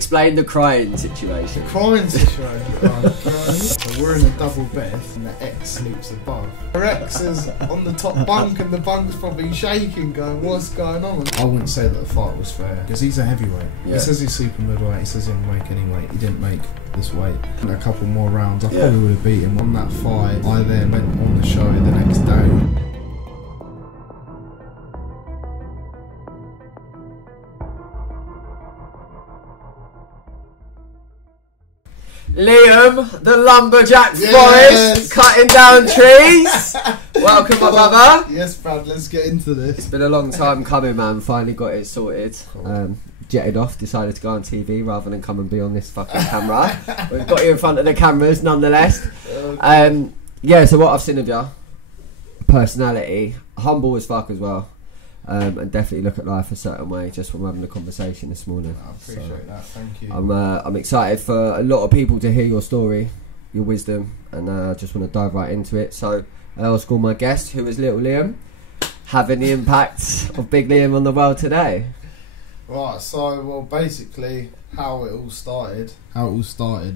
Explain the crying situation. Crying situation, right. So we're in a double bed and the ex sleeps above. Her ex is on the top bunk and the bunk's probably shaking, going, what's going on? I wouldn't say that the fight was fair, because he's a heavyweight. Yeah. He says he's super middleweight, he says he didn't make any weight. He didn't make this weight. In a couple more rounds, I probably would have beat him. On that fight, I then went on the show the next day. Liam, the lumberjack Forrest, cutting down trees. Welcome, my brother. Yes, Brad, let's get into this. It's been a long time coming, man. Finally got it sorted. Cool. Jetted off, decided to go on TV rather than come and be on this fucking camera. We've got you in front of the cameras, nonetheless. Yeah, so what I've seen of you, personality, humble as fuck as well. And definitely look at life a certain way just from having a conversation this morning. I appreciate that, thank you. I'm excited for a lot of people to hear your story, your wisdom, and I just want to dive right into it. So I'll call my guest, who is little Liam, having the impact of big Liam on the world today. Right, so well, basically how it all started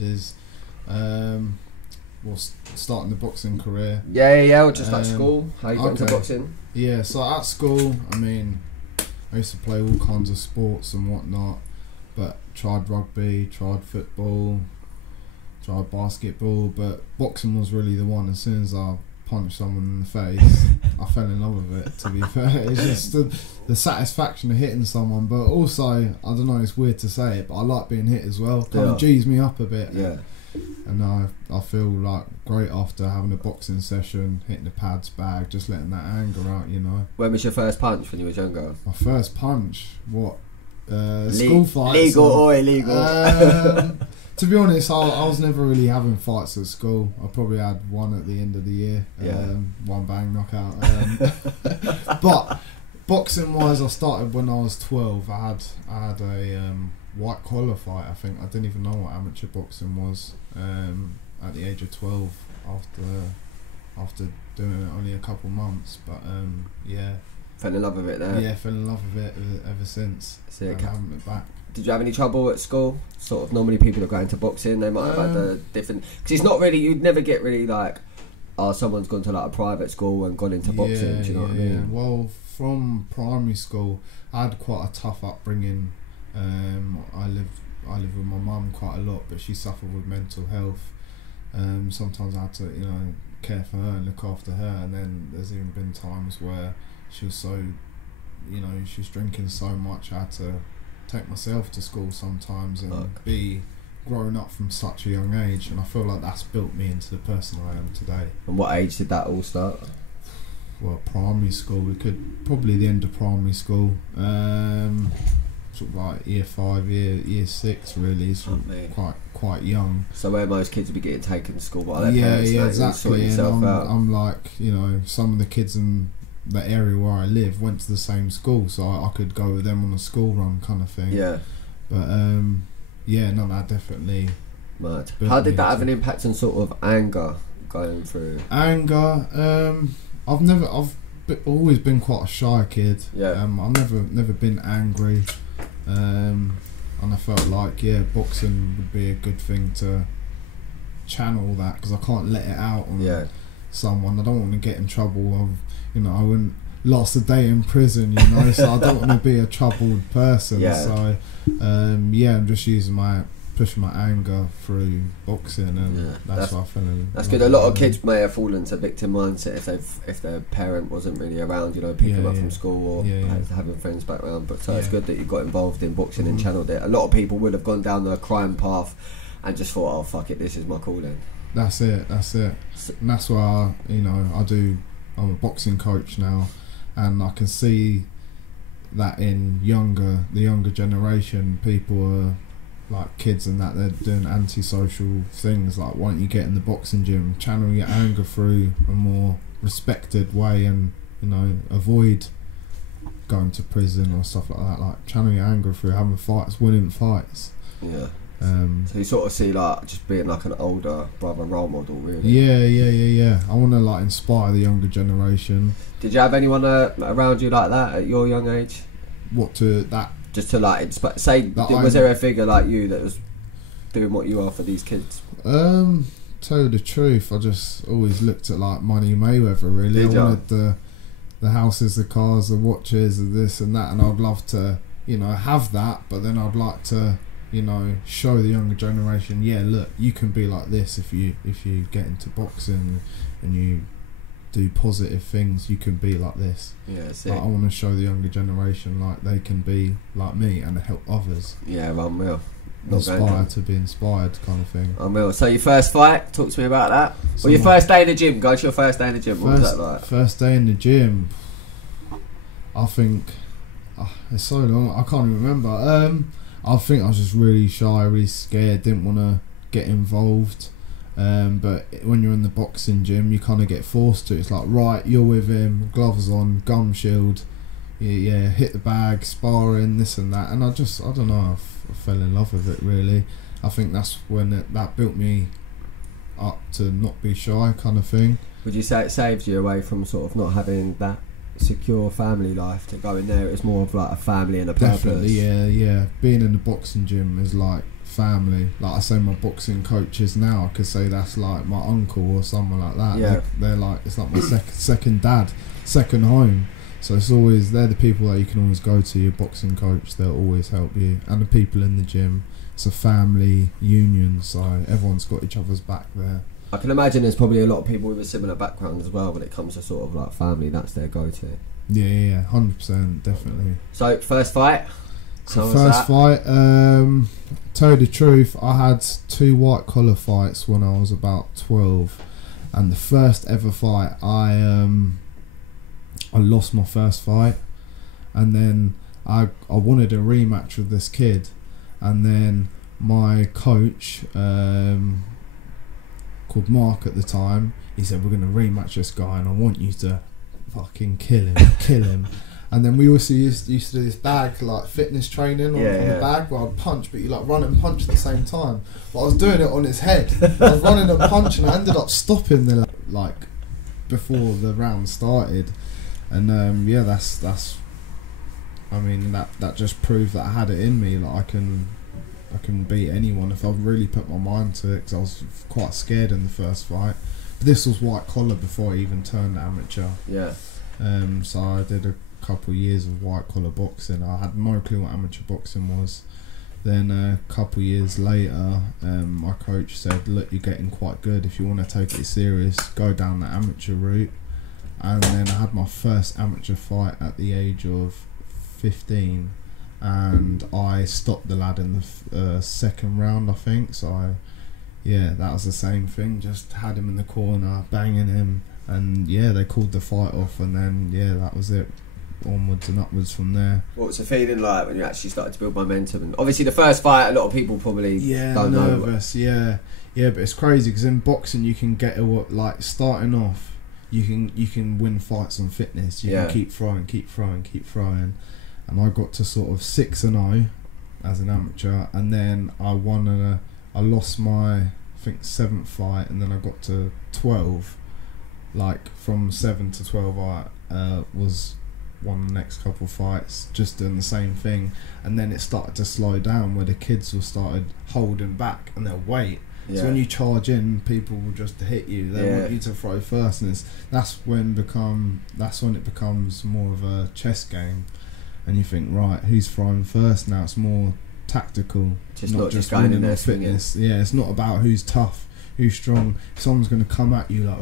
is starting the boxing career. Yeah, or just like school. How you got into boxing? Yeah, so at school, I mean, I used to play all kinds of sports and whatnot, but tried rugby, tried football, tried basketball, but boxing was really the one. As soon as I punched someone in the face, I fell in love with it, to be fair. It's just the satisfaction of hitting someone, but also, I don't know, it's weird to say it, but I like being hit as well. Kind of G's me up a bit. Yeah. And I feel like great after having a boxing session, hitting the pads bag, just letting that anger out, you know. When was your first punch when you was younger? My first punch? What? School fights? Legal or illegal? To be honest, I was never really having fights at school. I probably had one at the end of the year. One bang knockout. But boxing wise, I started when I was 12. I had a white collar fight. I think I didn't even know what amateur boxing was at the age of 12 after doing it only a couple months, but fell in love with it there. Yeah, fell in love with it ever since. I haven't been back. Did you have any trouble at school? Sort of normally people that go into boxing, they might have had a different, because it's not really, you'd never get really like, someone's gone to like a private school and gone into boxing. Do you know what I mean? Well, from primary school I had quite a tough upbringing. I live with my mum quite a lot, but she suffered with mental health. Sometimes I had to, care for her and look after her, and then there's even been times where she was so, she was drinking so much I had to take myself to school sometimes and be grown up from such a young age, and I feel like that's built me into the person I am today. And what age did that all start? Well, primary school, probably the end of primary school. Sort of like year 5, year 6 really, so quite young. So where most kids would be getting taken to school by their parents. Yeah, exactly. And I'm like, some of the kids in the area where I live went to the same school, so I could go with them on a school run kind of thing. Yeah. But that definitely. Mad. How did that have an impact on sort of anger going through? Anger, I've always been quite a shy kid. Yeah. I've never been angry. And I felt like boxing would be a good thing to channel that, because I can't let it out on someone. I don't want to get in trouble. I wouldn't last a day in prison, so I don't want to be a troubled person. So I'm just pushing my anger through boxing, and that's what I feel. That's good. A lot of kids may have fallen into victim mindset if their parent wasn't really around, picking them up from school or having friends back around. But it's good that you got involved in boxing and channeled it. A lot of people would have gone down the crime path and just thought, oh fuck it, this is my calling. That's it. And that's why I'm a boxing coach now, and I can see that in the younger generation, people are like kids and that they're doing antisocial things like, why don't you get in the boxing gym, channel your anger through a more respected way, and avoid going to prison or stuff like that. Like, channel your anger through having fights, winning fights. So you sort of see like just being like an older brother role model, really. Yeah. I want to like inspire the younger generation. Did you have anyone around you like that at your young age? What, to that Just to like say, was there a figure like you that was doing what you are for these kids? Tell you the truth, I just always looked at like Money Mayweather. Really, I wanted the houses, the cars, the watches, and this and that, and I'd love to, you know, have that. But then I'd like to, you know, show the younger generation, yeah, look, you can be like this if you get into boxing and you do positive things. You can be like this. Yeah, like, I want to show the younger generation like they can be like me and help others. Yeah, unreal. Inspired to be inspired, kind of thing. Unreal. So your first fight, talk to me about that. Well, your first day in the gym, guys. Your first day in the gym. What was that like? First day in the gym. I think it's so long. I can't even remember. I think I was just really shy, really scared. Didn't want to get involved. But when you're in the boxing gym, you kind of get forced to. It's like, right, you're with him, gloves on, gum shield. Yeah, hit the bag, sparring, this and that. And I don't know. I fell in love with it, really. I think that's when that built me up to not be shy, kind of thing. Would you say it saved you away from sort of not having that secure family life to go in there? It was more of like a family and a purpose. Definitely, yeah. Being in the boxing gym is like family. Like I say, my boxing coaches now, I could say that's like my uncle or someone like that. Yeah. They're like, it's like my second dad, second home. So it's always, they're the people that you can always go to, your boxing coach, they'll always help you. And the people in the gym, it's a family union, so everyone's got each other's back there. I can imagine there's probably a lot of people with a similar background as well when it comes to sort of like family, that's their go-to. Yeah, 100%, definitely. So, first fight? So first fight, tell you the truth, I had 2 white collar fights when I was about 12. And the first ever fight, I lost my first fight, and then I wanted a rematch with this kid, and then my coach called Mark at the time, he said, we're going to rematch this guy and I want you to fucking kill him. And then we also used to do this bag, like fitness training on the bag where I'd punch, but you like run and punch at the same time. But I was doing it on his head. I was running and punching, I ended up stopping the like before the round started. And that's I mean that just proved that I had it in me. Like I can beat anyone if I really put my mind to it, because I was quite scared in the first fight. But this was white collar before I even turned amateur. Yeah. So I did a couple of years of white collar boxing. I had no clue what amateur boxing was. Then a couple of years later, my coach said, look, you're getting quite good. If you want to take it serious, go down the amateur route. And then I had my first amateur fight at the age of 15, and I stopped the lad in the second round, I think. So that was the same thing, just had him in the corner, banging him, and they called the fight off, and then that was it, onwards and upwards from there. What was the feeling like when you actually started to build momentum? And obviously the first fight, a lot of people probably don't nervous, know. Yeah, but it's crazy, because in boxing you can get like starting off, you can win fights on fitness. You can keep throwing. And I got to sort of 6-0 as an amateur, and then I lost my, I think, 7th fight, and then I got to 12. Like from 7 to 12, I was won the next couple of fights, just doing the same thing, and then it started to slow down where the kids started holding back and they'll wait. So when you charge in, people will just hit you. They want you to throw first, and that's when it becomes more of a chess game. And you think, right, who's throwing first now? It's more tactical, not just going in there fitness. Swinging. Yeah, it's not about who's tough, who's strong. If someone's going to come at you like,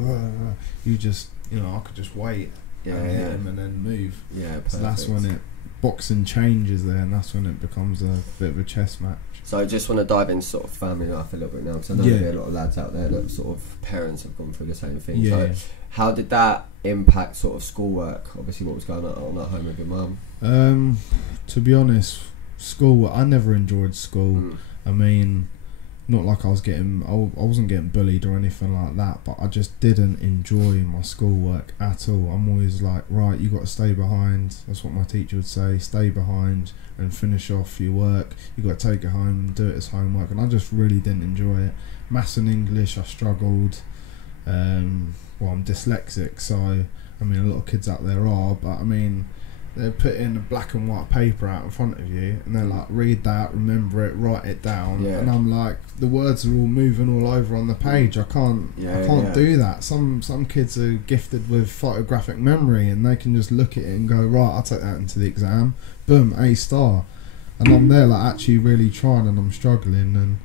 you just, I could just wait and hit him and then move. Yeah, so that's when boxing changes there, and that's when it becomes a bit of a chess match. So I just want to dive into sort of family life a little bit now, because I know there are a lot of lads out there that sort of parents have gone through the same thing. So how did that impact sort of schoolwork? Obviously, what was going on at home with your mum? To be honest, schoolwork, I never enjoyed school. I mean, not like I wasn't getting bullied or anything like that, but I just didn't enjoy my schoolwork at all. I'm always like, right, you got to stay behind. That's what my teacher would say, stay behind and finish off your work. You got to take it home and do it as homework, and I just really didn't enjoy it. Maths and English, I struggled. I'm dyslexic, so I mean, a lot of kids out there are, but I mean, they put in a black and white paper out in front of you, and they're like, read that, remember it, write it down. Yeah. And I'm like, the words are all moving all over on the page. I can't do that. Some kids are gifted with photographic memory, and they can just look at it and go, right, I'll take that into the exam. Boom, A star. And I'm there like actually really trying, and I'm struggling, and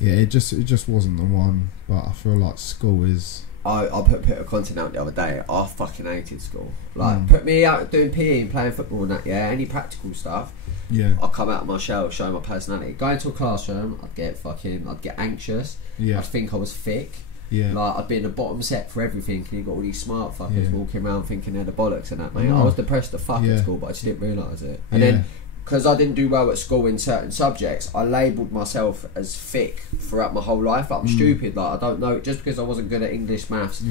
it just wasn't the one. But I feel like school is. I put a bit of content out the other day. I fucking hated school. Like, put me out doing PE and playing football and that, any practical stuff. Yeah. I'd come out of my shell, show my personality. Going to a classroom, I'd get anxious. Yeah. I'd think I was thick. Yeah. Like, I'd be in the bottom set for everything, and you got all these smart fuckers walking around thinking they're the bollocks and that, mate. I was depressed as fuck at school, but I just didn't realise it. And then, because I didn't do well at school in certain subjects, I labelled myself as thick throughout my whole life. Like, I'm stupid. Like, I don't know, just because I wasn't good at English, maths,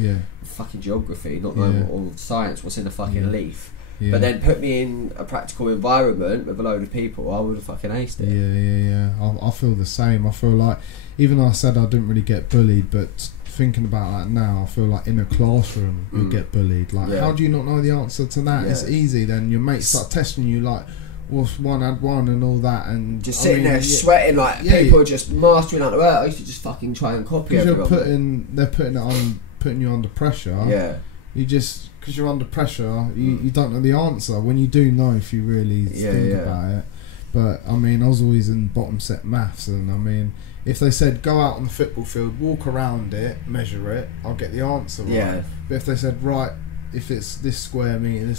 fucking geography, not knowing all science, what's in the fucking leaf. Yeah. But then put me in a practical environment with a load of people, I would have fucking aced it. Yeah. I feel the same. I feel like, even though I said I didn't really get bullied, but thinking about that now, I feel like in a classroom you get bullied. Like, how do you not know the answer to that? It's easy. Then your mates start testing you, like, what's one add one and all that, and just sitting there sweating like people are just mastering out the work. I used to just fucking try and copy everyone. They're putting you under pressure. Yeah. You just, because you're under pressure, you don't know the answer. When you do know, if you really think about it. But I mean, I was always in bottom set maths, and I mean, if they said go out on the football field, walk around it, measure it, I'll get the answer right. Yeah. But if they said, right, if it's this square meter,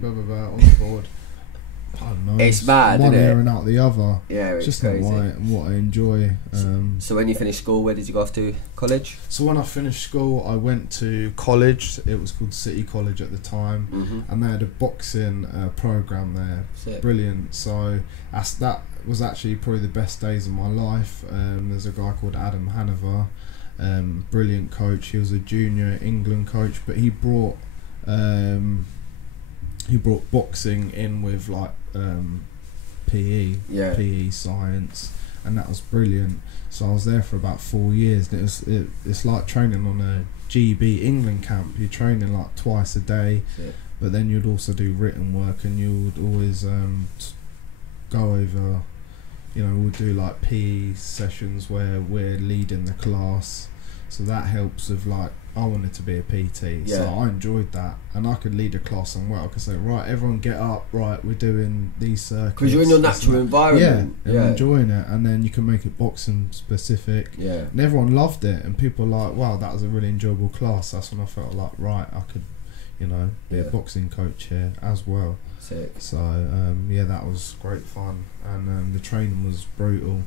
blah blah blah on the board. I don't know. It's mad, one isn't it? ear and out the other. Yeah, it's just crazy. not what I enjoy. So when you finished school, where did you go off to? College? So when I finished school, I went to college. It was called City College at the time, and they had a boxing program there. Sick. Brilliant. So that was actually probably the best days of my life. There's a guy called Adam Hanover, brilliant coach. He was a junior England coach, but he brought boxing in with like PE science, and that was brilliant. So I was there for about 4 years, and it's like training on a GB England camp. You're training like twice a day, but then you'd also do written work, and you would always go over, we'll do like PE sessions where we're leading the class, so that helps with like, I wanted to be a PT, so I enjoyed that, and I could lead a class and I could say, right, everyone get up, right, we're doing these circuits. Because you're in your natural environment. And enjoying it, and then you can make it boxing specific. Yeah. And everyone loved it, and people were like, wow, that was a really enjoyable class. That's when I felt like, right, I could, be a boxing coach here as well. Sick. So, that was great fun, and the training was brutal,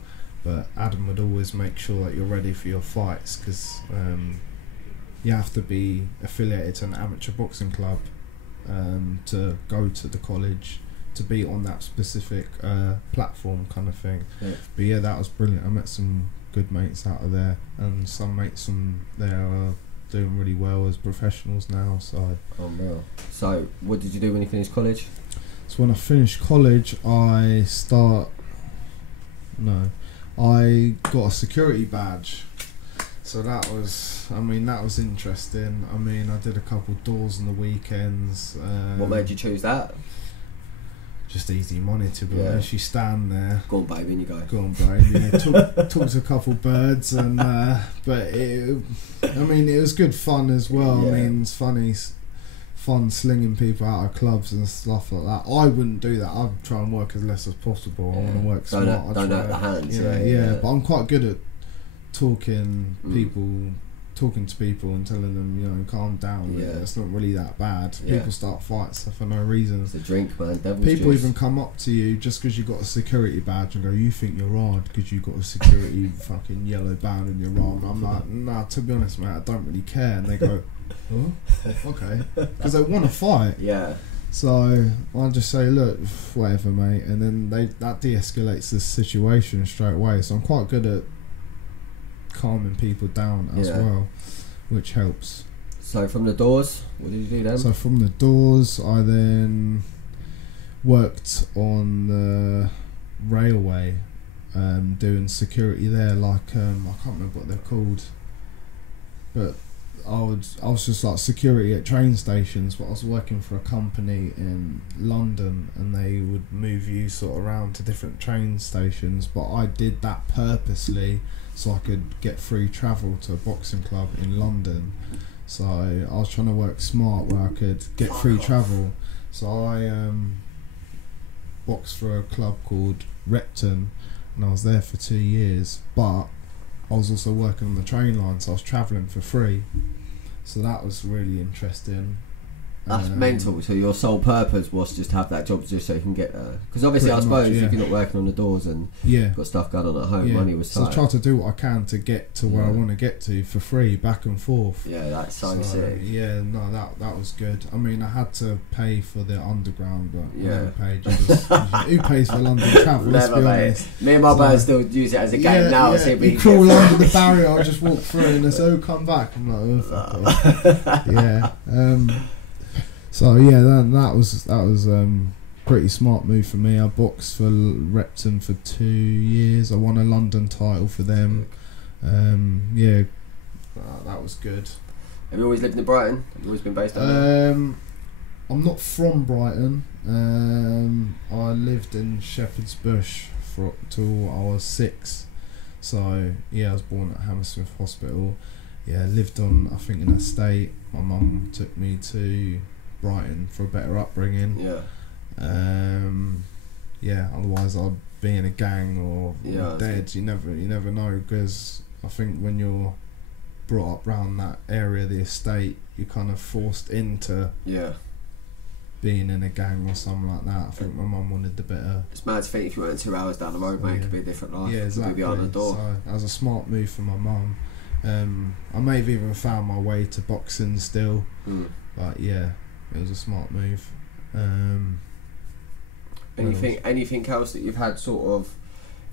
but Adam would always make sure that you're ready for your fights, because you have to be affiliated to an amateur boxing club to go to the college, to be on that specific platform kind of thing. But that was brilliant. I met some good mates out of there, and some mates from there are doing really well as professionals now. So unreal. So what did you do when you finished college? So when I finished college, I got a security badge. So that was interesting. I mean, I did a couple doors on the weekends. What made you choose that? Just easy money, to be honest. You stand there. Go on, baby, and you go. Go on, baby. Talk to a couple birds, and but it was good fun as well. I mean, it's fun slinging people out of clubs and stuff like that. I wouldn't do that. I'd try and work as less as possible. I want to work smart. Don't hurt the hands. But I'm quite good at talking to people and telling them, calm down. It's not really that bad. People start fights for no reason. It's a drink, man. Devil's people juice. even come up to you just because you got a security badge and go, you think you're hard because you got a security fucking yellow band in your arm. I'm like, nah, to be honest, mate, I don't really care. And they go, oh, okay, because they want to fight. So I just say, look, whatever, mate, and then that de-escalates the situation straight away. So I'm quite good at calming people down as well, which helps. So from the doors, what did you do then? So from the doors, I then worked on the railway, doing security there. Like I can't remember what they're called, but I was just like security at train stations, but I was working for a company in London, and they would move you sort of around to different train stations. But I did that purposely so I could get free travel to a boxing club in London. So I was trying to work smart where I could get free travel. So I boxed for a club called Repton, and I was there for 2 years. But I was also working on the train line, so I was travelling for free. So that was really interesting. That's mental. So your sole purpose was just to have that job just so you can get because obviously I suppose if you're not working on the doors and got stuff going on at home, money was tight. So I try to do what I can to get to where I want to get to for free, back and forth. Yeah, that's so sick. Yeah, no, that was good. I mean, I had to pay for the underground, but I never paid. Who pays for London travel? Let's be honest. Me and my brother still use it as a game now. Yeah. You crawl under the barrier, I'll just walk through and they say, come back. I'm like, oh, fuck off. Yeah. So yeah, that was pretty smart move for me. I boxed for Repton for 2 years. I won a London title for them. That was good. Have you always lived in Brighton? Have you always been based out there? I'm not from Brighton. I lived in Shepherd's Bush till I was 6. So yeah, I was born at Hammersmith Hospital. Yeah, lived on, I think, an estate. My mum took me to Brighton for a better upbringing. Otherwise I'd be in a gang or dead. You never know, because I think when you're brought up around that area, the estate, you're kind of forced into being in a gang or something like that. I think my mum wanted the better. It's mad to think if you went 2 hours down the road, mate, it could be a different life. Yeah, exactly. Be behind the door. So that was a smart move for my mum. I may have even found my way to boxing still, but yeah, it was a smart move. Anything else that you've had sort of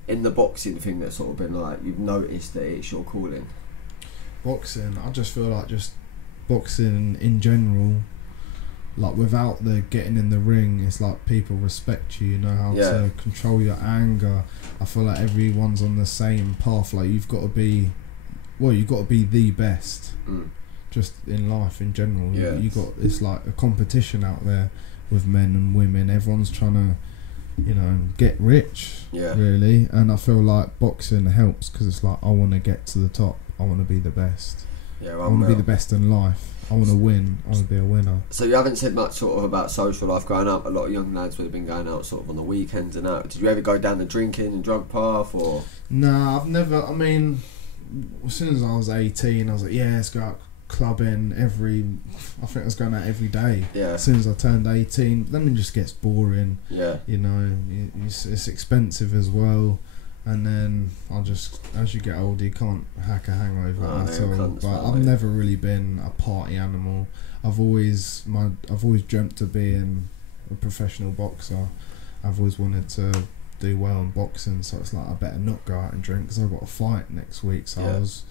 in the boxing thing that's sort of been like you've noticed that it's your calling? Boxing, I just feel like just boxing in general, like without the getting in the ring, it's like people respect you. You know how to control your anger. I feel like everyone's on the same path. Like you've got to be the best. Just in life in general. It's like a competition out there with men and women. Everyone's trying to, get rich, really. And I feel like boxing helps because it's like I want to get to the top. I want to be the best. I want to be the best in life. I want to win. I want to be a winner. So you haven't said much sort of about social life growing up. A lot of young lads would have been going out sort of on the weekends and out. Did you ever go down the drinking and drug path or? No, I've never. I mean, as soon as I was 18, I was like, let's go out clubbing I think I was going out every day. As soon as I turned 18, then it just gets boring. It's expensive as well, and then as you get older, you can't hack a hangover at all. But I've never really been a party animal. I've always dreamt of being a professional boxer. I've always wanted to do well in boxing, so it's like I better not go out and drink because I've got a fight next week. So I was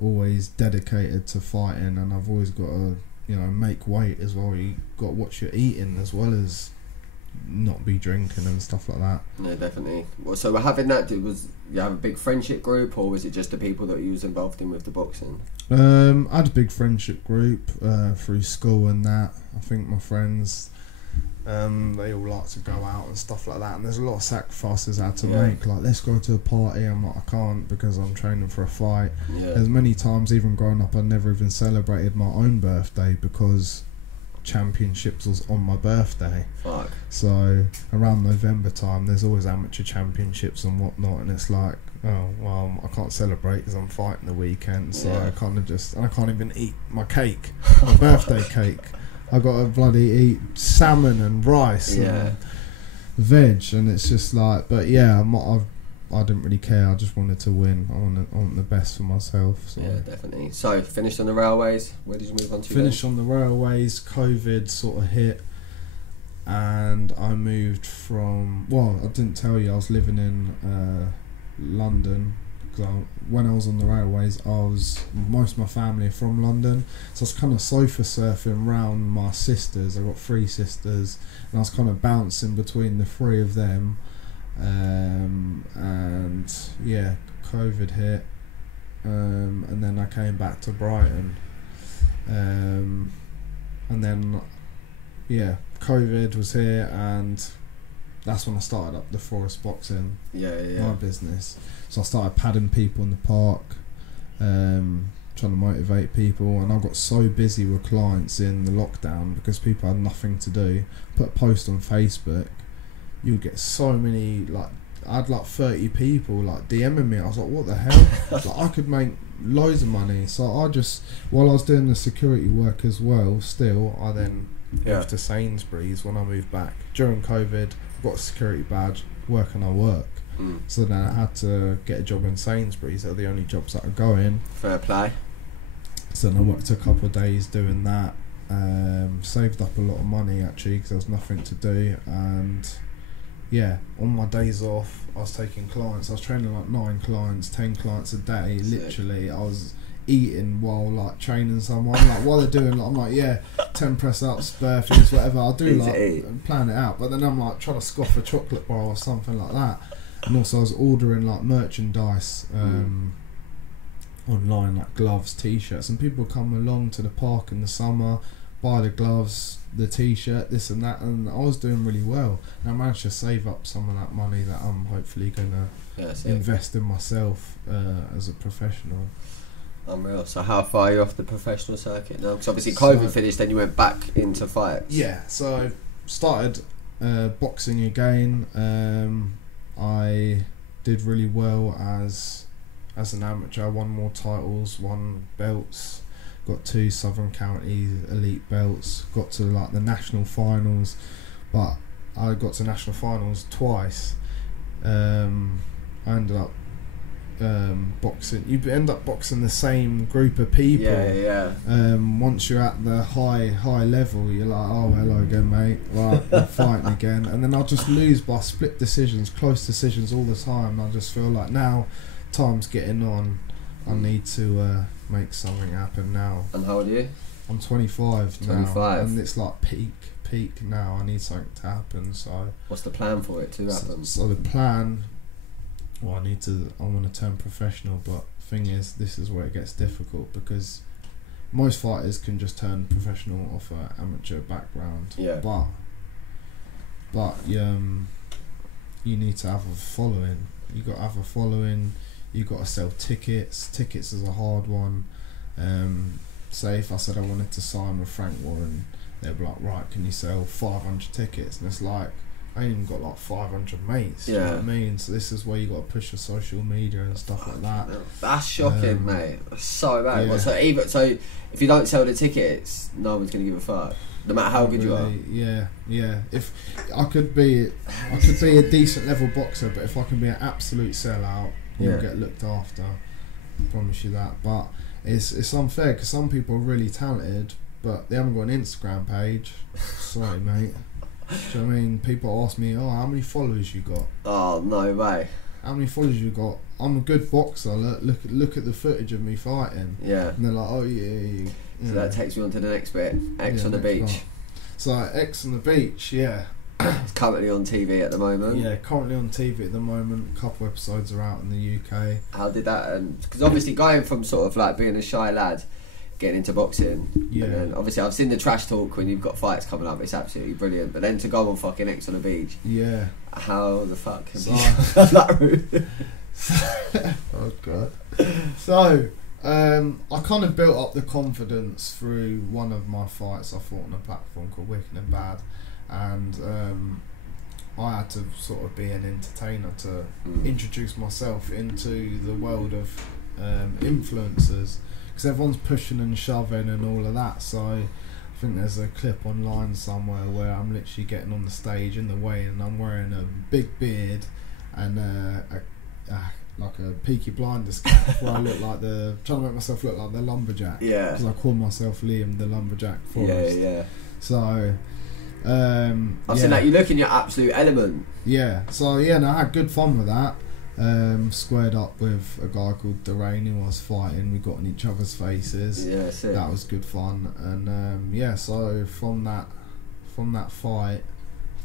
always dedicated to fighting, and I've always got to make weight as well. You got to watch your eating as well as not be drinking and stuff like that. No, definitely. Well, so having that, was you have a big friendship group, or was it just the people that you was involved in with the boxing? I had a big friendship group through school and that. I think my friends, they all like to go out and stuff like that, and there's a lot of sacrifices I had to make, like let's go to a party. I'm like, I can't because I'm training for a fight. There's many times even growing up I never even celebrated my own birthday because championships was on my birthday. So around November time there's always amateur championships and whatnot, and it's like, oh well, I can't celebrate because I'm fighting the weekend, so I can't even eat my cake, my birthday cake. I got to bloody eat salmon and rice and veg, and it's just like, but I didn't really care. I just wanted to win. I want the best for myself. So. Yeah, definitely. So finished on the railways. Where did you move on to? Finished on the railways. COVID sort of hit, and I moved from. Well, I didn't tell you I was living in London. When I was on the railways, most of my family are from London, so I was kind of sofa surfing around my sisters. I got 3 sisters, and I was kind of bouncing between the 3 of them. And COVID hit, and then I came back to Brighton, And then COVID was here, and that's when I started up the Forrest boxing, my business. So I started padding people in the park, trying to motivate people, and I got so busy with clients in the lockdown because people had nothing to do. Put a post on Facebook, you would get so many, like, I had like 30 people like DMing me. I was like, what the hell? Like, I could make loads of money. So I just, while I was doing the security work as well, still, I then moved to Sainsbury's when I moved back. During COVID, I got a security badge, working I work. So then I had to get a job in Sainsbury's. They're the only jobs that I go in. Fair play. So then I worked a couple of days doing that. Saved up a lot of money actually because there was nothing to do. And on my days off, I was taking clients. I was training like 9 clients, 10 clients a day. Literally, I was eating while like training someone. Like while they're doing, like, I'm like, 10 press ups, burpees, whatever. I'll do like plan it out. But then I'm like trying to scoff a chocolate bar or something like that. And also I was ordering like merchandise online, like gloves, t-shirts, and people come along to the park in the summer, buy the gloves, the t-shirt, this and that, and I was doing really well. And I managed to save up some of that money that I'm hopefully gonna invest in myself as a professional. Unreal. So how far are you off the professional circuit now? Because obviously COVID finished, then you went back into fights. Yeah, so I started boxing again. I did really well as an amateur. I won more titles, won belts, got 2 Southern Counties elite belts, got to like the national finals, but I got to national finals twice. I ended up boxing. You end up boxing the same group of people. Once you're at the high level, you're like, oh, hello again, mate. Right, we're fighting again. And then I'll just lose by split decisions, close decisions all the time. I just feel like now time's getting on. I need to make something happen now. And how old are you? I'm 25 now, and it's like peak now. I need something to happen. So what's the plan for it to happen? So the plan, well, I want to turn professional, but thing is, this is where it gets difficult because most fighters can just turn professional off an amateur background. But you need to have a following. You got to have a following. You got to sell tickets. Tickets is a hard one. Say if I said I wanted to sign with Frank Warren, they'd be like, right, can you sell 500 tickets? And it's like, I ain't even got like 500 mates. You know what I mean? So this is where you got to push your social media and stuff like that. That's shocking, mate. That's so bad. Well, so if you don't sell the tickets, no one's gonna give a fuck, no matter how good you are. Yeah. If I could be a decent level boxer, but if I can be an absolute sellout, you'll get looked after. I promise you that. But it's unfair because some people are really talented, but they haven't got an Instagram page. Sorry, mate. Do you know what I mean? People ask me, oh, how many followers you got? Oh, no way. How many followers you got? I'm a good boxer. Look at the footage of me fighting. Yeah. And they're like, oh, yeah. So that takes me on to the next bit. X on the beach. Part. So X on the beach, It's currently on TV at the moment. Yeah, currently on TV at the moment. A couple episodes are out in the UK. How did that? Because obviously going from sort of like being a shy lad, getting into boxing, and then obviously I've seen the trash talk when you've got fights coming up. It's absolutely brilliant. But then to go on fucking X on the beach. Yeah. How the fuck can that rude? Oh god. So I kind of built up the confidence through one of my fights I fought on a platform called Wicked and Bad, and I had to sort of be an entertainer to introduce myself into the world of influencers, because everyone's pushing and shoving and all of that. So I think there's a clip online somewhere where I'm literally getting on the stage in the weigh and I'm wearing a big beard and like a Peaky Blinders cap where I look like trying to make myself look like the lumberjack. Yeah. Because I call myself Liam the Lumberjack Forrest. Yeah. So I've seen that you look in your absolute element. Yeah. So and I had good fun with that. Squared up with a guy called Derain who I was fighting. We got in each other's faces. Yeah, sick. That was good fun. And so from that fight,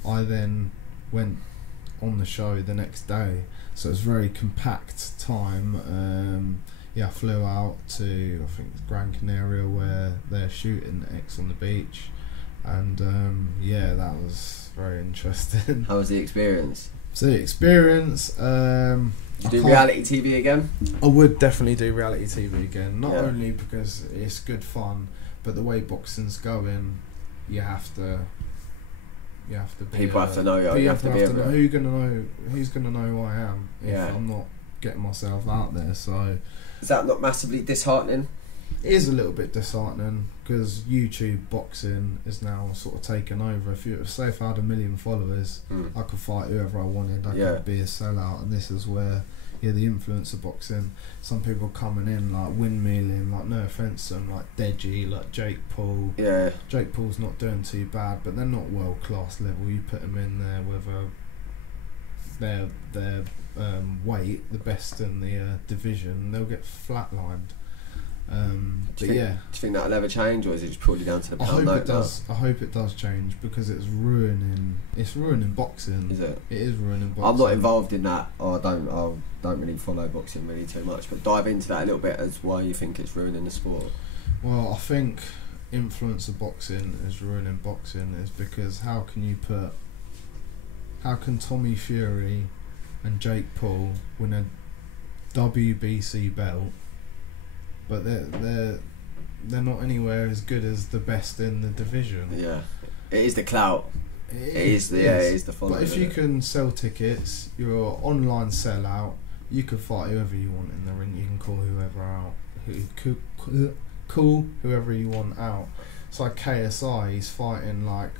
I then went on the show the next day. So it was very compact time. I flew out to, I think, Gran Canaria, where they're shooting X on the beach, and that was very interesting. How was the experience? So the experience, you do reality TV again? I would definitely do reality TV again. Not Yeah. only because it's good fun, but the way boxing's going, you have to be. People have to know you. You have to be able to. Who's gonna know who I am if Yeah. I'm not getting myself out there? So is that not massively disheartening? it is a little bit disheartening because YouTube boxing is now sort of taken over. If I had 1 million followers, I could fight whoever I wanted. I could be a sellout, and this is where the influence of boxing. Some people coming in like windmilling, like no offense to them, like Deji, like Jake Paul. Yeah. Jake Paul's not doing too bad, but they're not world class level. You put them in there with their weight, the best in the division, they'll get flatlined. Do you think that'll ever change, or is it just purely down to the pound note? I hope it does change because it's ruining boxing. Is it? It is ruining boxing. I'm not involved in that, or I don't really follow boxing really too much. But dive into that a little bit as why you think it's ruining the sport. Well, I think influence of boxing is ruining boxing is because how can Tommy Fury and Jake Paul win a WBC belt, but they're not anywhere as good as the best in the division? Yeah, it is the clout. It is the following. But if you can sell tickets, you're an online sellout. You can fight whoever you want in the ring. You can call whoever out. Call whoever you want out. It's like KSI. He's fighting like.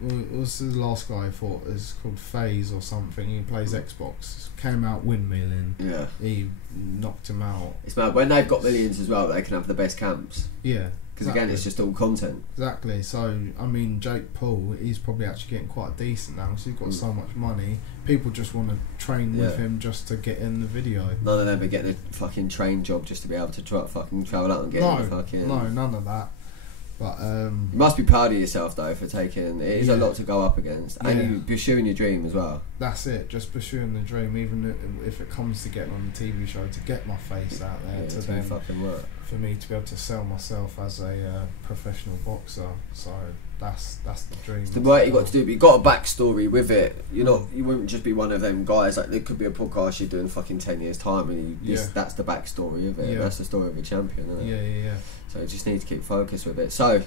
What's the last guy he fought? It's called FaZe or something. He plays Xbox. Came out windmilling. Yeah. He knocked him out. It's mad. When they've got millions as well, they can have the best camps. Yeah. Because again, it's just all content. Exactly. So, I mean, Jake Paul, he's probably actually getting quite decent now because he's got so much money. People just want to train with him just to get in the video. None of them are getting a fucking train job just to be able to fucking travel out and get in the fucking... No, none of that. But you must be proud of yourself though for taking. It is a lot to go up against, and you pursuing your dream as well. That's it. Just pursuing the dream, even if it comes to getting on the TV show, to get my face out there, to then fucking work. For me to be able to sell myself as a professional boxer. So that's the dream. It's the work you got to do, but you got a backstory with it. You wouldn't just be one of them guys. Like there could be a podcast you're doing fucking 10 years time, and that's the backstory of it. That's the story of a champion, isn't it? Yeah. So you just need to keep focused with it. So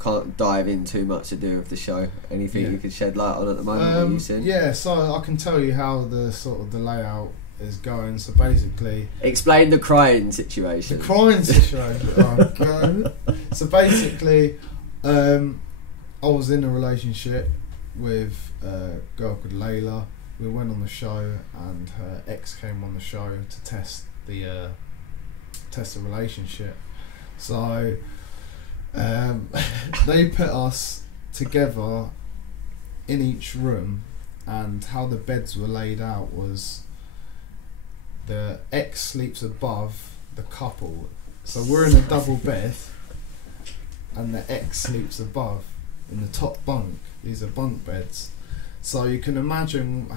can't dive in too much to do with the show. Anything you could shed light on at the moment? What you seen? Yeah, so I can tell you how the layout is going. So basically, explain the crying situation. The crying situation. Okay. So basically, I was in a relationship with a girl called Layla. We went on the show, and her ex came on the show to test the relationship. So they put us together in each room, and how the beds were laid out was the ex sleeps above the couple. So we're in a double bed, and the ex sleeps above in the top bunk. These are bunk beds. So you can imagine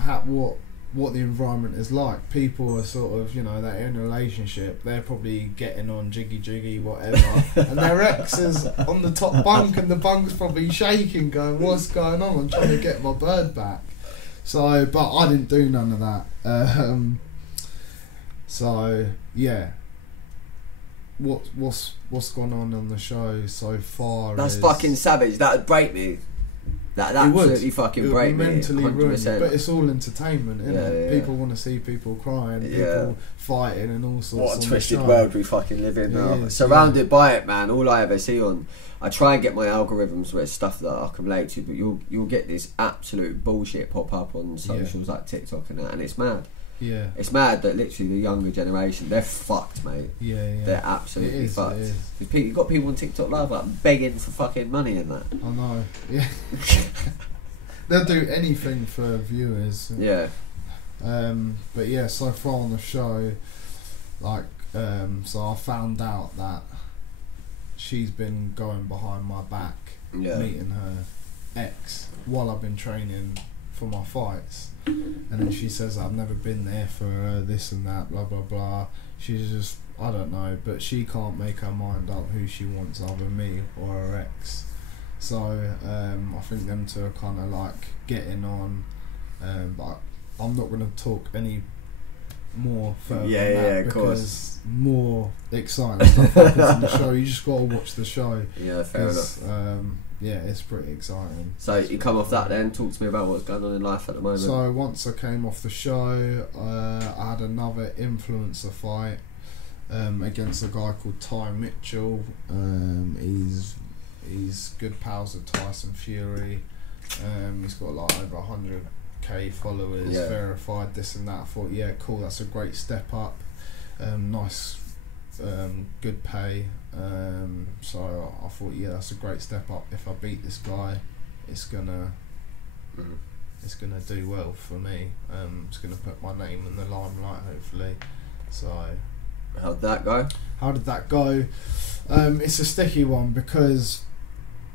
what the environment is like. People are sort of, they're in a relationship, they're probably getting on jiggy whatever, and their ex is on the top bunk, and the bunk's probably shaking, going, what's going on? I'm trying to get my bird back. So, but I didn't do none of that. So yeah, what's gone on the show so far? That's fucking savage. That would break me. That absolutely fucking break me. Mentally ruined, but it's all entertainment, isn't it? Yeah. People want to see people crying, people fighting, and all sorts. What a twisted world we fucking live in now. Surrounded by it, man. All I ever see I try and get my algorithms with stuff that I can relate to, but you'll get this absolute bullshit pop up on socials like TikTok and that, and it's mad. Yeah, it's mad that literally the younger generation, they're fucked, mate. Yeah. They're absolutely fucked. You've got people on TikTok Live like begging for fucking money and that. I know. Yeah. They'll do anything for viewers. Yeah. But yeah, so far on the show, so I found out that she's been going behind my back, meeting her ex while I've been training for my fights, and then she says I've never been there for this and that, blah blah blah. She's just, I don't know, but she can't make her mind up who she wants, either me or her ex. So I think them two are kind of like getting on, but I'm not going to talk any more further than that, because more exciting stuff happens in the show. You just got to watch the show. Yeah, fair enough. Yeah, it's pretty exciting. So you come off that then, talk to me about what's going on in life at the moment. So once I came off the show, I had another influencer fight against a guy called Ty Mitchell. He's good pals with Tyson Fury. He's got like over 100k followers, verified, this and that. I thought, yeah, cool, that's a great step up. Nice, good pay. So I thought, yeah, that's a great step up. If I beat this guy, it's gonna do well for me. It's gonna put my name in the limelight, hopefully. So how'd that go? How did that go? It's a sticky one, because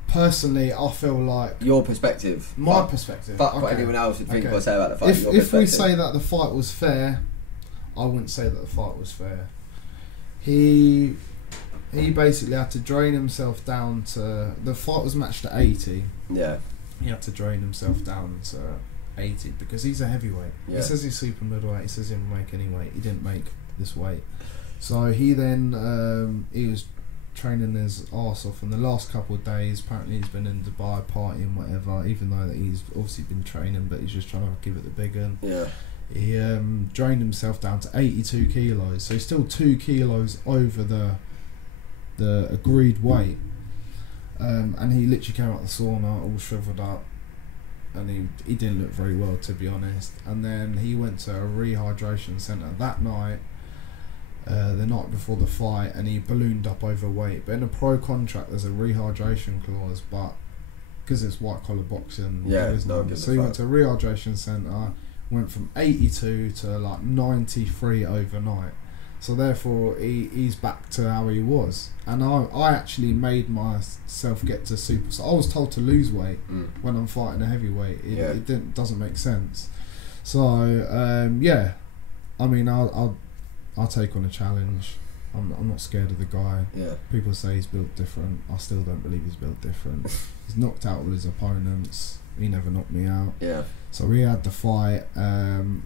personally I feel like your perspective, my perspective, fuck what anyone else would think or say about the fight. If we say that the fight was fair, I wouldn't say that the fight was fair. He basically had to drain himself down to, the fight was matched at 80. Yeah. He had to drain himself down to 80 because he's a heavyweight. He says he's super middleweight. He says he didn't make any weight. He didn't make this weight. So he then he was training his arse off, and the last couple of days apparently he's been in Dubai partying, whatever, even though that he's obviously been training, but he's just trying to give it the big one. Yeah. He drained himself down to 82 kilos, so he's still 2 kilos over the agreed weight, and he literally came out of the sauna all shriveled up, and he didn't look very well, to be honest. And then he went to a rehydration centre that night, the night before the fight, and he ballooned up overweight. But in a pro contract there's a rehydration clause, but because it's white collar boxing, there is none. So he went to a rehydration centre, went from 82 to like 93 overnight. So therefore he's back to how he was. And I actually made myself get to super. So I was told to lose weight when I'm fighting a heavyweight. It doesn't make sense. So yeah, I mean I'll take on a challenge. I'm not scared of the guy. Yeah. People say he's built different. I still don't believe he's built different. He's knocked out all his opponents. He never knocked me out. Yeah. So we had the fight. 5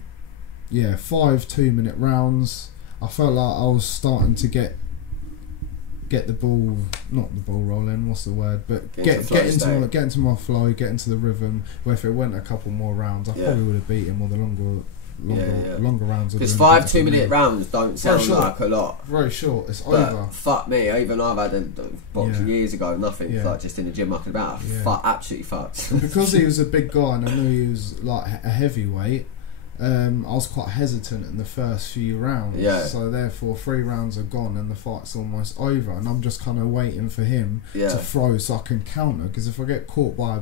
2-minute rounds. I felt like I was starting to get the ball, not the ball rolling. What's the word? But get into my flow, get into the rhythm. Where if it went a couple more rounds, I probably would have beat him, or the longer rounds. Because 5 2-minute rounds don't sound like a lot. Very short. It's over. Fuck me. Even I've had a boxing years ago. Nothing. Like just in the gym mucking about. Absolutely fucked. Because he was a big guy and I knew he was like a heavyweight. I was quite hesitant in the first few rounds. Yeah. So therefore 3 rounds are gone and the fight's almost over, and I'm just kind of waiting for him to throw so I can counter. Because if I get caught by a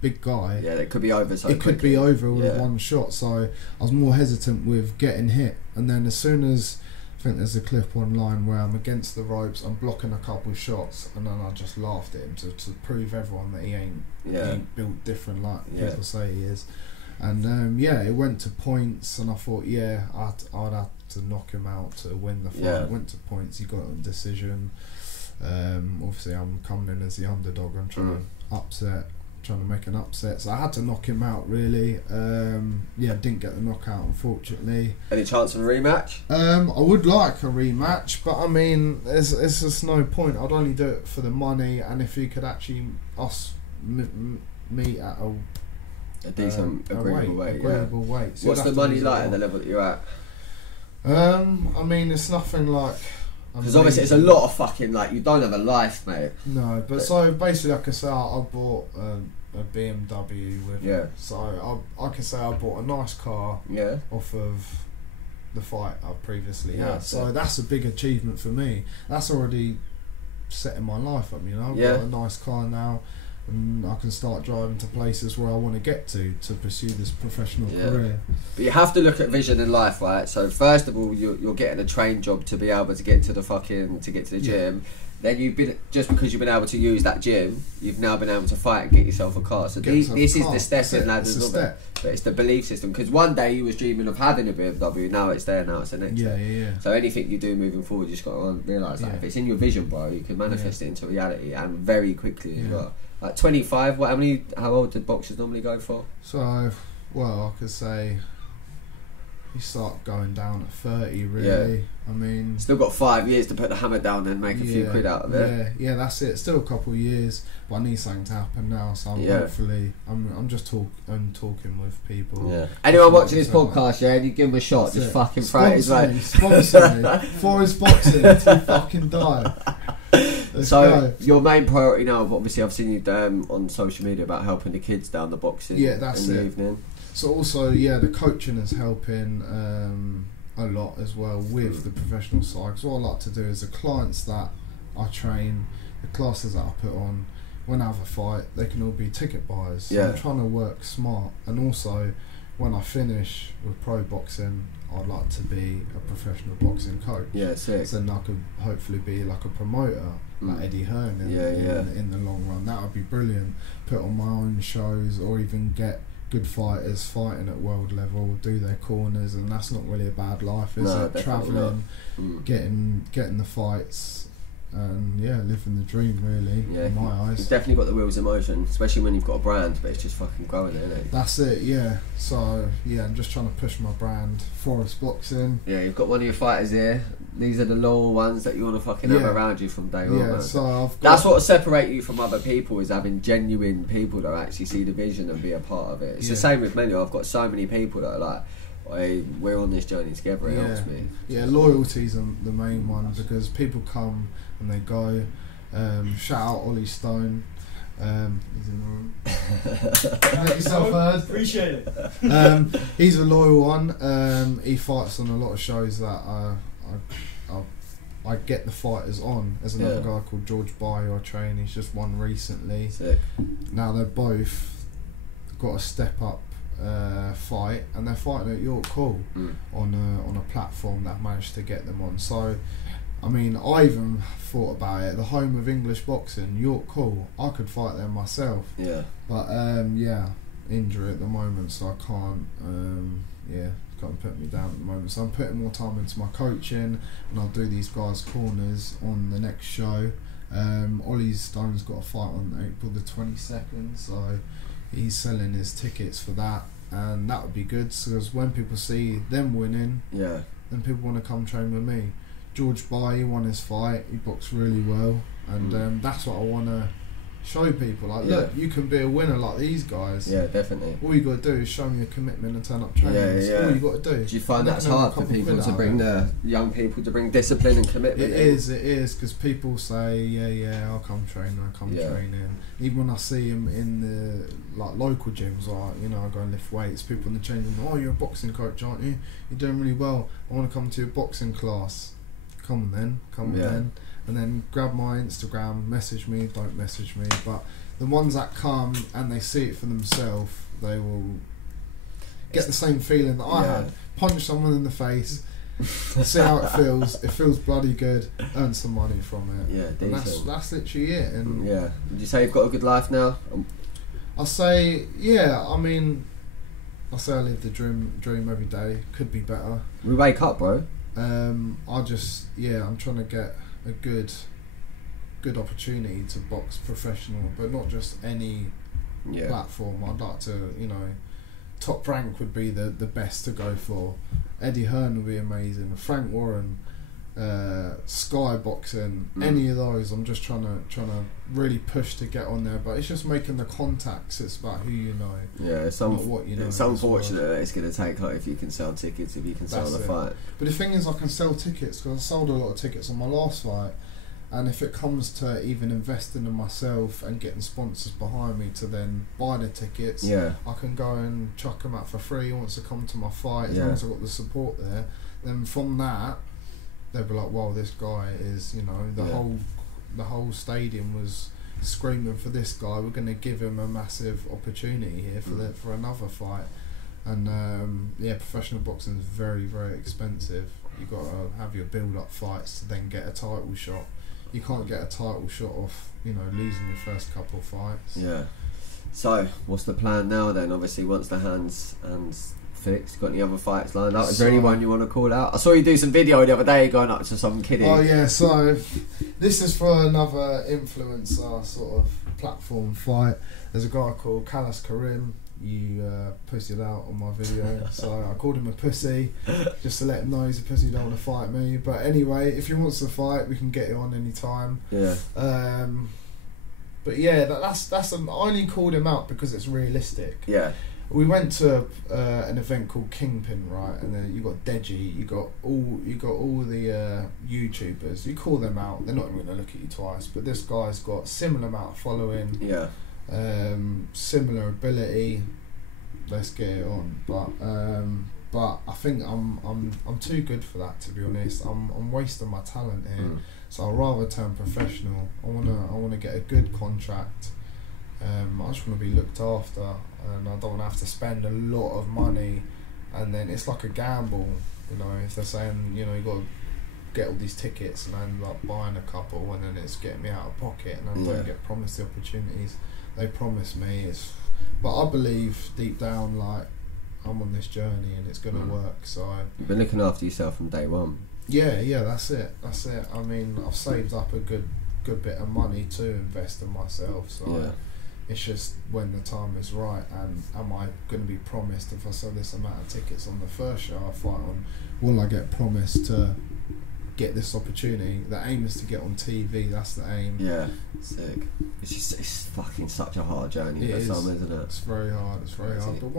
big guy, it could be over. Could be over with one shot. So I was more hesitant with getting hit, and then as soon as I think there's a clip online where I'm against the ropes, I'm blocking a couple of shots, and then I just laughed at him to prove everyone that he ain't built different like people say he is. And it went to points, and I thought I'd have to knock him out to win the fight. It went to points. He got it on decision. Obviously I'm coming in as the underdog. I'm trying to make an upset, so I had to knock him out really. Didn't get the knockout, unfortunately. Any chance of a rematch? I would like a rematch, but I mean there's just no point. I'd only do it for the money, and if you could actually meet at a decent agreeable weight. So what's the money like at the level that you're at? I mean it's nothing like, because obviously it's a lot of fucking, like, you don't have a life, mate. No, but so basically, like I say, I bought a BMW with so I can say I bought a nice car off of the fight I previously had. So that's a big achievement for me. That's already setting my life up, you know. I've got a nice car now. and I can start driving to places where I want to get to pursue this professional career. But you have to look at vision in life, right? So first of all, you're getting a train job to be able to get to the gym. Then just because you've been able to use that gym, you've now been able to fight and get yourself a car. So this is the stepping ladders of it. But it's the belief system. Because one day you was dreaming of having a BMW, now it's there, now it's the next day. So anything you do moving forward, you just got to realise that if it's in your vision, bro, you can manifest it into reality, and very quickly as well. Like 25, how old do boxers normally go for? So, well, I could say you start going down at 30, really. I mean, still got 5 years to put the hammer down and make a few quid out of it. Yeah, that's it. Still a couple of years, but I need something to happen now. So hopefully, I'm just talking with people. Yeah. Anyone watching this podcast, and you give them a shot, just fucking throw it his way. Sponsor me. Forrest boxing until you fucking die. So your main priority now, obviously, I've seen you on social media about helping the kids down the boxing. Yeah, that's in the evening. So also, the coaching is helping a lot as well with the professional side. Because what I like to do is the clients that I train, the classes that I put on, when I have a fight, they can all be ticket buyers. So I'm trying to work smart, and also when I finish with pro boxing, I'd like to be a professional boxing coach. Yeah, sick. So then I could hopefully be like a promoter, like Eddie Hearn in the long run. That would be brilliant. Put on my own shows, or even get good fighters fighting at world level, do their corners, and that's not really a bad life, is it? Travelling, getting the fights, and living the dream, really, in my eyes. You've definitely got the wheels in motion, especially when you've got a brand, but it's just fucking growing, isn't it? That's it, so I'm just trying to push my brand, Forrest Boxing. You've got one of your fighters here. These are the loyal ones that you want to fucking have around you from day one. So that's what will separate you from other people, is having genuine people that actually see the vision and be a part of it. It's the same with me. I've got so many people that are like, hey, we're on this journey together. It helps me. Loyalty's the main one, because people come and they go. Shout out Ollie Stone. He's in the room. Make yourself heard. Appreciate it. He's a loyal one. He fights on a lot of shows that I get the fighters on. There's another guy called George Bai who I train. He's just won recently. Sick. Now they're both got a step up fight, and they're fighting at York Hall on a platform that I've managed to get them on. So I mean, I even thought about it, the home of English boxing, York Hall, I could fight there myself. But injury at the moment, so I can't can't put me down at the moment. So I'm putting more time into my coaching, and I'll do these guys' corners on the next show. Ollie Stone's got a fight on April the 22nd, so he's selling his tickets for that, and that would be good, because when people see them winning, then people want to come train with me. George Bai, he won his fight, he boxed really well, and that's what I want to show people, like, look, you can be a winner like these guys. Definitely. All you got to do is show me your commitment and turn up training. All you got to do. Do you find that's hard for people to bring the young people to bring discipline and commitment? It is, because people say, I'll come training, training. Even when I see them in the local gyms, I go and lift weights, people in the change room, oh, you're a boxing coach, aren't you? You're doing really well. I want to come to your boxing class. Come on then. And then grab my Instagram, message me, don't message me, but the ones that come and they see it for themselves, they will get the same feeling that I had. Punch someone in the face, see how it feels. It feels bloody good. Earn some money from it. And that's literally it. And would you say you've got a good life now? I say, I mean, I say I live the dream every day. Could be better. We wake up, bro. I just I'm trying to get a good opportunity to box professional, but not just any platform. I'd like to, Top Rank would be the best to go for. Eddie Hearn would be amazing. Frank Warren, Sky Boxing, any of those. I'm just trying to really push to get on there, but it's just making the contacts. It's about who you know. It's what you know. It's unfortunate that it's going to take, if you can sell tickets, if you can sell the fight. But the thing is, I can sell tickets, because I sold a lot of tickets on my last fight, and if it comes to even investing in myself and getting sponsors behind me to then buy the tickets, I can go and chuck them out for free. Who wants to come to my fight? As long as I've got the support there, then from that, they'll be like, wow, this guy is, the whole stadium was screaming for this guy, we're going to give him a massive opportunity here for another fight. And professional boxing is very, very expensive. You've got to have your build-up fights to then get a title shot. You can't get a title shot off, losing your first couple of fights. Yeah. So, what's the plan now then? Obviously, once the hands fixed, got any other fights lined up? Is there anyone you want to call out? I saw you do some video the other day going up to some kiddie. Oh yeah, so this is for another influencer sort of platform fight. There's a guy called Kalas Karim. You pussied out on my video, so I called him a pussy just to let him know he's a pussy, don't want to fight me. But anyway, if he wants to fight, we can get it on any time. Yeah. But yeah, that's I only called him out because it's realistic. Yeah. We went to an event called Kingpin, right? And then you got Deji, you got all the YouTubers. You call them out, they're not even gonna look at you twice. But this guy's got similar amount of following. Yeah. Similar ability. Let's get it on. But I think I'm too good for that, to be honest. I'm wasting my talent here. So I'd rather turn professional. I wanna get a good contract. I just want to be looked after, and I don't want to have to spend a lot of money, and then it's like a gamble, if they're saying, you got to get all these tickets, and I end up buying a couple, and then it's getting me out of pocket, and I don't get promised the opportunities they promise me. But I believe deep down, like, I'm on this journey, and it's going to work, so You've been looking after yourself from day one. Yeah, that's it. I mean, I've saved up a good bit of money to invest in myself, so Yeah. it's just when the time is right, and am I going to be promised, if I sell this amount of tickets on the first show I fight on, will I get promised to get this opportunity? The aim is to get on TV, that's the aim. Yeah, sick. It's fucking such a hard journey for some, isn't it? It's very hard, but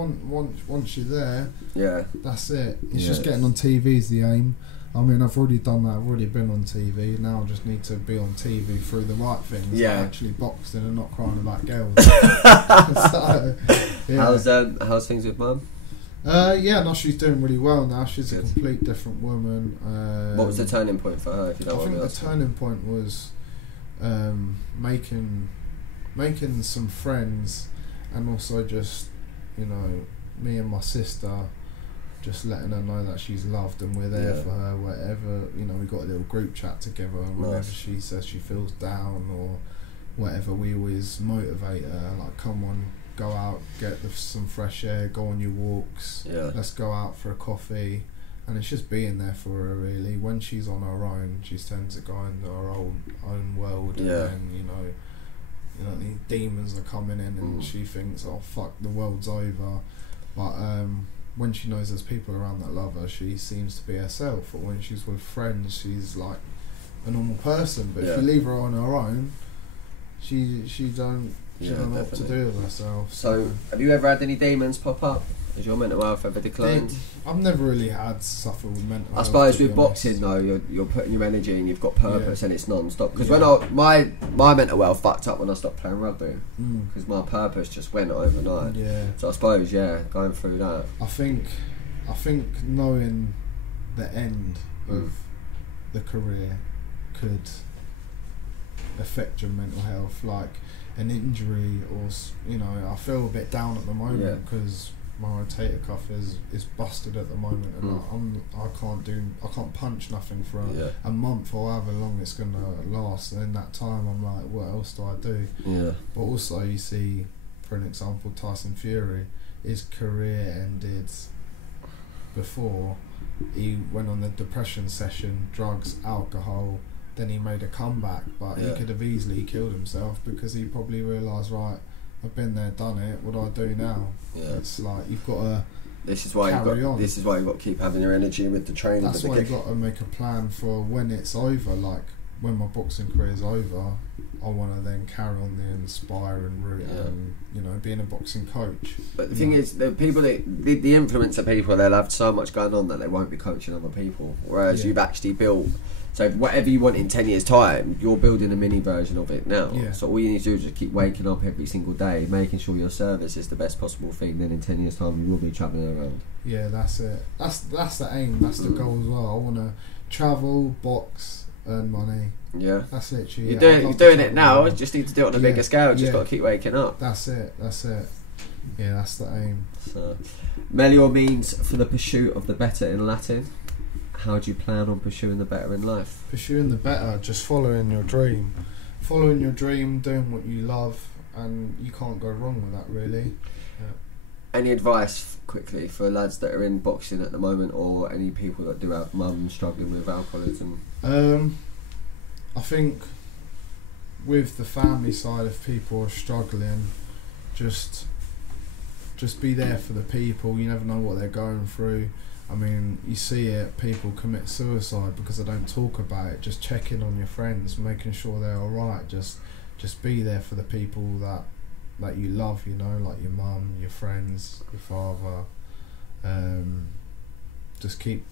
once you're there, yeah, that's it. It's just getting on TV is the aim. I mean, I've already done that. I've already been on TV. Now I just need to be on TV through the right things. Yeah. Like actually boxing and not crying about girls. So, yeah. How's things with Mum? No, she's doing really well now. She's a complete different woman. What was the turning point for her, if you don't mind me asking? I think the turning point was making some friends, and also just, me and my sister, just letting her know that she's loved and we're there for her wherever, we got a little group chat together, and whenever she says she feels down or whatever, we always motivate her, like, come on, go out, get some fresh air, go on your walks, let's go out for a coffee. And it's just being there for her, really. When she's on her own, she tends to go into her own world, and then, these demons are coming in, and she thinks, oh fuck, the world's over. But when she knows there's people around that love her, she seems to be herself. Or when she's with friends, she's like a normal person. But if you leave her on her own, she don't know what to do with herself. So have you ever had any demons pop up? Has your mental health ever declined? I've never really had suffer with mental health. I suppose with boxing though, you're putting your energy and you've got purpose, and it's non-stop. Because when my mental health fucked up when I stopped playing rugby, because my purpose just went overnight. Yeah. So I suppose going through that. I think knowing the end of the career could affect your mental health, like an injury, or I feel a bit down at the moment because my rotator cuff is busted at the moment, and I can't punch nothing for a month or however long it's gonna last. And in that time, I'm like, what else do I do? Yeah. But also, you see, for an example, Tyson Fury, his career ended before he went on the depression session, drugs, alcohol. Then he made a comeback, but he could have easily killed himself because he probably realised, right, I've been there, done it. What do I do now? Yeah. It's like you've got to. This is why you've got to keep having your energy with the training. That's why you've got to make a plan for when it's over. Like when my boxing career is over, I want to then carry on the inspiring route and being a boxing coach. But the thing is, the people the influencer people, they'll have so much going on that they won't be coaching other people. Whereas you've actually built. So whatever you want in 10 years' time, you're building a mini version of it now. Yeah. So all you need to do is just keep waking up every single day, making sure your service is the best possible thing. Then in 10 years' time, you will be travelling around. Yeah, that's it. That's the aim. That's the goal as well. I want to travel, box, earn money, Yeah. That's literally You're doing it now. You just need to do it on a bigger scale. Just yeah. got to keep waking up. That's it. Yeah, that's the aim. So, melior means for the pursuit of the better in Latin. How do you plan on pursuing the better in life? Pursuing the better, just following your dream. Following your dream, doing what you love, and you can't go wrong with that, really. Yeah. Any advice, quickly, for lads that are in boxing at the moment, or any people that do have mums struggling with alcoholism? I think with the family side, if people are struggling, just be there for the people. You never know what they're going through. I mean, you see it, people commit suicide because they don't talk about it. Just checking on your friends, making sure they're alright. Just be there for the people that you love, you know, like your mum, your friends, your father. Just keep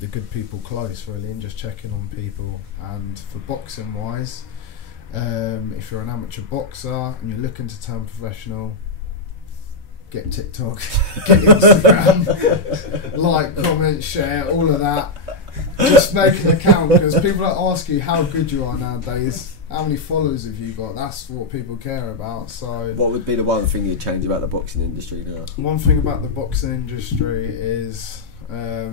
the good people close, really, and just checking on people. And for boxing wise, if you're an amateur boxer and you're looking to turn professional, get TikTok, get Instagram, like, comment, share, all of that. Just make an account, because people that ask you how good you are nowadays, how many followers have you got? That's what people care about. So, what would be the one thing you'd change about the boxing industry now? One thing about the boxing industry is I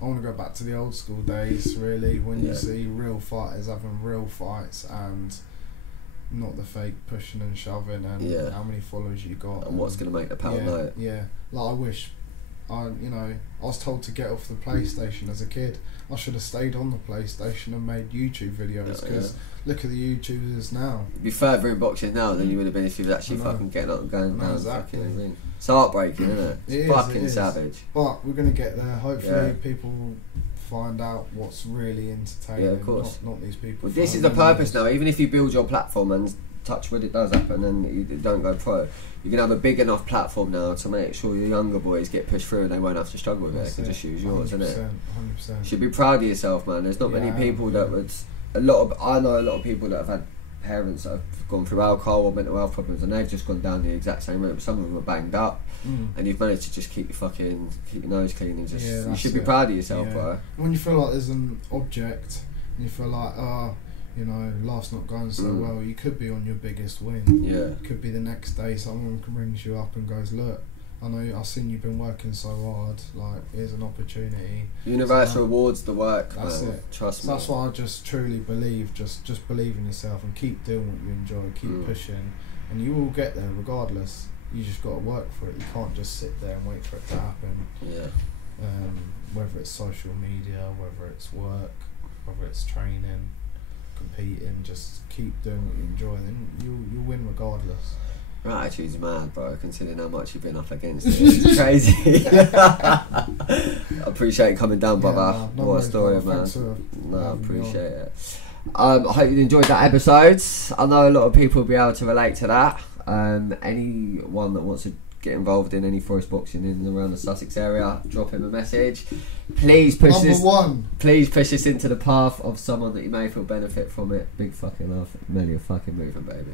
want to go back to the old school days, really, when you see real fighters having real fights and not the fake pushing and shoving and how many followers you got and what's going to make the pound night. Yeah, like I wish I was told to get off the PlayStation as a kid. I should have stayed on the PlayStation and made YouTube videos, because look at the YouTubers now. You'd be further in boxing now than you would have been if you was actually fucking getting up and going down. Exactly. Fucking ring. It's heartbreaking, isn't it? It's fucking savage. But we're going to get there. Hopefully people find out what's really entertaining. Yeah, of course. Not these people. Well, this is the purpose now. Even if you build your platform and touch wood, it does happen and you don't go pro, you can have a big enough platform now to make sure your younger boys get pushed through and they won't have to struggle with it. They can just use yours, isn't it? 100%. You should be proud of yourself, man. There's not many people that would. I know a lot of people that have had parents that have gone through alcohol or mental health problems, and they've just gone down the exact same route. Some of them are banged up, and you've managed to just keep your nose clean and just. You should be proud of yourself, bro. When you feel like there's an object, and you feel like, life's not going so well, you could be on your biggest win. Yeah. It could be the next day someone rings you up and goes, look, I know I've seen you've been working so hard, like, here's an opportunity. The universe rewards the work, that's man. it. Trust me. That's what I just truly believe. Just believe in yourself and keep doing what you enjoy, keep pushing, and you will get there regardless. You just got to work for it. You can't just sit there and wait for it to happen. Yeah. Whether it's social media, whether it's work, whether it's training, competing, just keep doing what you enjoy, and then you'll win regardless. Your attitude's mad, bro, considering how much you've been up against it. It's crazy. I appreciate you coming down, brother. What a story, man. I appreciate it. I hope you enjoyed that episode. I know a lot of people will be able to relate to that. Anyone that wants to get involved in any Forrest boxing in and around the Sussex area, drop him a message. Please push this into the path of someone that you may feel benefit from it. Big fucking love. Many a fucking movement, baby.